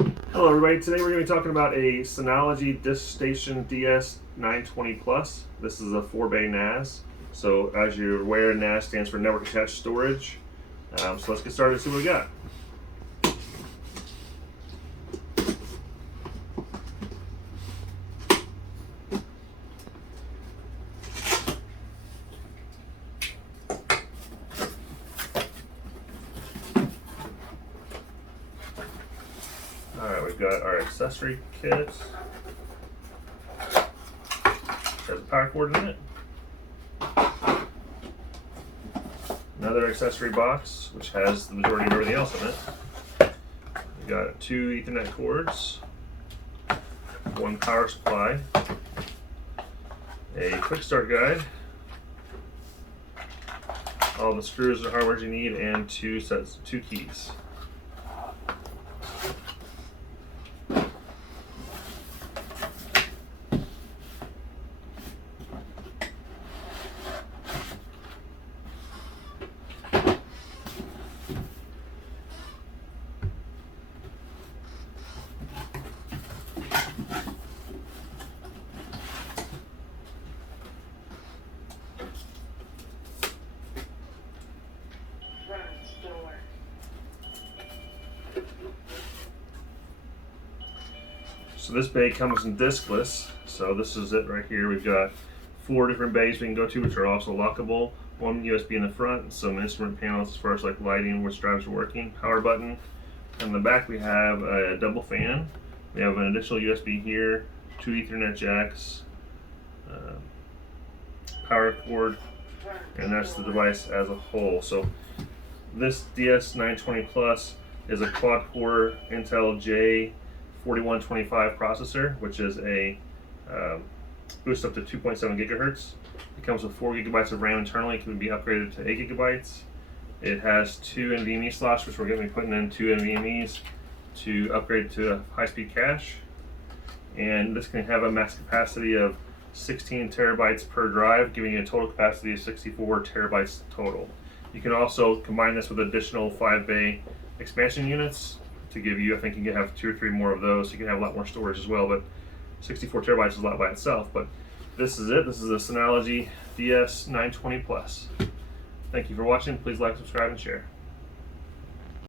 Hello everybody, today we're going to be talking about a Synology DiskStation DS920 Plus. This is a 4-bay NAS. So as you're aware, NAS stands for Network Attached Storage. So let's get started and see what we got. Alright, we've got our accessory kit. Has a power cord in it. Another accessory box, which has the majority of everything else in it. We've got 2 Ethernet cords, 1 power supply, a quick start guide, all the screws and hardware you need, and 2 keys. So this bay comes in diskless, so this is it right here. We've got 4 different bays we can go to, which are also lockable. 1 USB in the front, some instrument panels as far as like lighting, which drives are working, power button. In the back we have a double fan. We have an additional USB here, 2 Ethernet jacks, power cord, and that's the device as a whole. So this DS920 Plus is a quad-core Intel J4125 processor, which is a boost up to 2.7 gigahertz. It comes with 4 gigabytes of RAM internally. It can be upgraded to 8 gigabytes. It has 2 NVMe slots, which we're going to be putting in 2 NVMe's to upgrade to high-speed cache. And this can have a max capacity of 16 terabytes per drive, giving you a total capacity of 64 terabytes total. You can also combine this with additional 5-bay expansion units to give you, I think you can have 2 or 3 more of those, so you can have a lot more storage as well, but 64 terabytes is a lot by itself. But this is it. This is the Synology DS920 Plus. Thank you for watching. Please like, subscribe, and share.